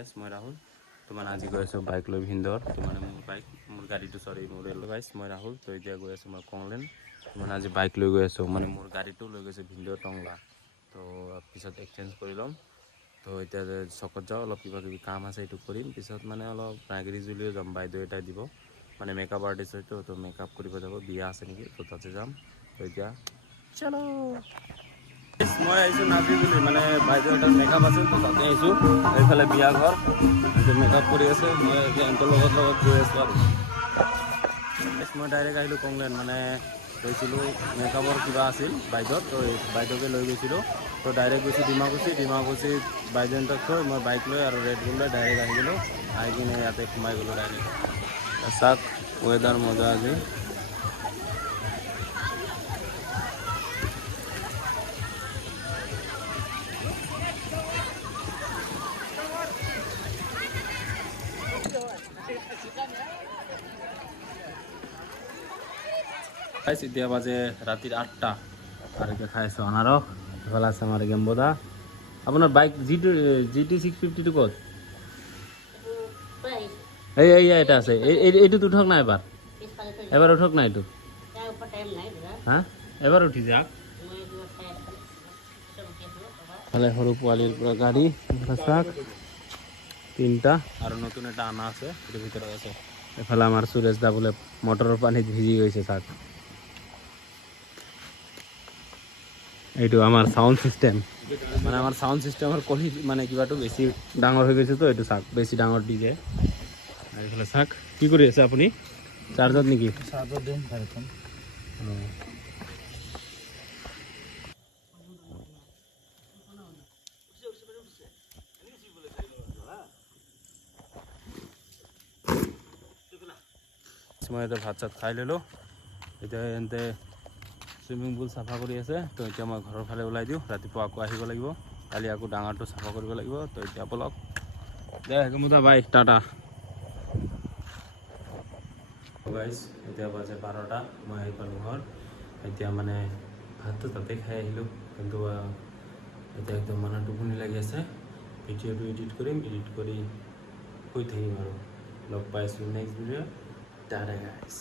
গাইছ মই ৰাহুল তো মানে আজি গৈ আছোঁ বাইক লৈ ভিন্দৰ তো মানে মোৰ গাড়ীটো চৰি মোৰ গাইছ মই ৰাহুল তো এতিয়া গৈ আছোঁ মই কংলেন তো মানে আজি বাইক লৈ গৈ আছোঁ মানে মোৰ গাড়ীটো লৈ গৈছে ভিন্দৰ টংলা তো পিছত এক্সচেঞ্জ কৰি ল'ম তো এতিয়া চকত যাওঁ অলপ কিবা কিবি কাম আছে এইটো কৰিম পিছত মানে অলপ নাগিৰি জুলিও যাম বাইদেউ এটাই দিব মানে মেকআপ আৰ্টিষ্ট হয়তো তো মেকআপ কৰিব যাব বিয়া আছে নেকি তো তাতে যাম তো এতিয়া চলো মই আহিছোঁ নাজিজুলি মানে বাইদেউ এটা মেকআপ আছে তো তাতে আহিছোঁ এইফালে বিয়া ঘৰ মেকআপ কৰি আছে মই এন্তৰ লগত গৈ আছোঁ আৰু মই ডাইৰেক্ট আহিলোঁ কংলেন মানে গৈছিলোঁ মেকআপৰ কিবা আছিল বাইদেউত তো বাইদেউকে লৈ গৈছিলোঁ তো ডাইৰেক্ট গৈছোঁ ডিমাকুছিত বাইদেউহঁতক থৈ মই বাইক লৈ আৰু ৰেড বুল লৈ ডাইৰেক্ট আহি গ'লোঁ আহি কিনে ইয়াতে সোমাই গ'লোঁ ডাইৰেক্ট চাওক ৱেডাৰ মজা আজি এতিয়া বাজে ৰাতিৰ 8টা আৰু এতিয়া খাই আছোঁ অনাৰস এইফালে আছে আমাৰ গেম্বদা আপোনাৰ বাইক GT 650টো ক'ত এই এটা আছে এইটোত উঠক না এবাৰ উঠক না এইটো হা এবাৰ উঠি যাওক ফালে সৰু পোৱালিৰ পৰা গাড়ী চাওক 3টা আৰু নতুন এটা আনা আছে এইটোৰ ভিতৰত আছে এফালে আমাৰ সুৰেশ দা বোলে মটৰৰ পানীত ভিজি গৈছে চাওক এইটো আমাৰ সাউন্ড সিস্টেম মানে আমাৰ সাউন্ড সিস্টেমৰ কোৱালিটি মানে কিবাটো বেছি ডাঙৰ হৈ গৈছে তো এইটো চাওক বেছি ডাঙৰ ডিজে আৰু এইফালে চাওক কি কৰি আছে আপুনি চাৰ্জত নেকি চাৰ্জত দিম ভাইখন মই এতিয়া ভাত চাত খাই ল'লোঁ এতিয়া এন্তে সুইমিং পুল চাফা কৰি আছে তো এতিয়া মই ঘৰৰ ফালে ওলাই দিওঁ ৰাতিপুৱা আকৌ আহিব লাগিব কালি আকৌ ডাঙৰটো চাফা কৰিব লাগিব তো এতিয়া বলক দে হেমুদা বাই টাটা গাইজ এতিয়া বাজে 12টা মই আহি পালোঁ ঘৰ এতিয়া মানে ভাতটো তাতে খাই আহিলোঁ কিন্তু এতিয়া একদম মানে টোপনি লাগি আছে ভিডিঅ'টো এডিট কৰি শুই থাকিম আৰু লগ পাইছোঁ নেক্সট ভিডিঅ' টাটা গাইজ